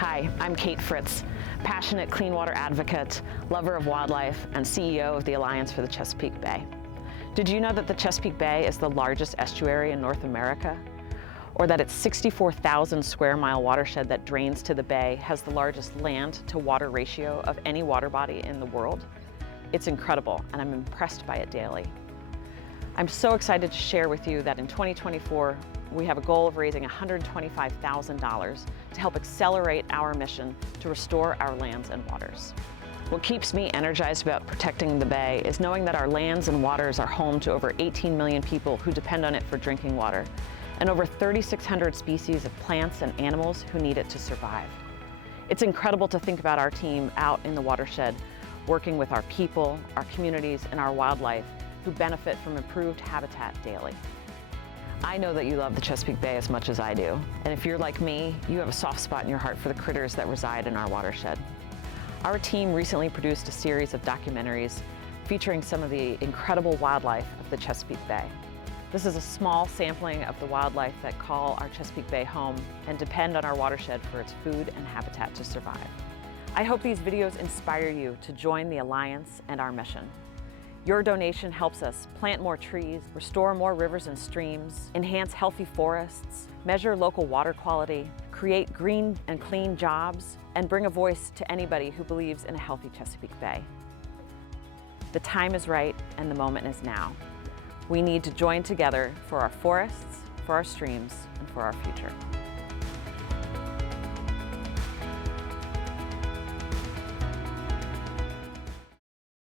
Hi, I'm Kate Fritz, passionate clean water advocate, lover of wildlife, and CEO of the Alliance for the Chesapeake Bay. Did you know that the Chesapeake Bay is the largest estuary in North America? Or that its 64,000 square mile watershed that drains to the bay has the largest land to water ratio of any water body in the world? It's incredible, and I'm impressed by it daily. I'm so excited to share with you that in 2024, we have a goal of raising $125,000 to help accelerate our mission to restore our lands and waters. What keeps me energized about protecting the bay is knowing that our lands and waters are home to over 18 million people who depend on it for drinking water, and over 3,600 species of plants and animals who need it to survive. It's incredible to think about our team out in the watershed, working with our people, our communities, and our wildlife who benefit from improved habitat daily. I know that you love the Chesapeake Bay as much as I do, and if you're like me, you have a soft spot in your heart for the critters that reside in our watershed. Our team recently produced a series of documentaries featuring some of the incredible wildlife of the Chesapeake Bay. This is a small sampling of the wildlife that call our Chesapeake Bay home and depend on our watershed for its food and habitat to survive. I hope these videos inspire you to join the Alliance and our mission. Your donation helps us plant more trees, restore more rivers and streams, enhance healthy forests, measure local water quality, create green and clean jobs, and bring a voice to anybody who believes in a healthy Chesapeake Bay. The time is right and the moment is now. We need to join together for our forests, for our streams, and for our future.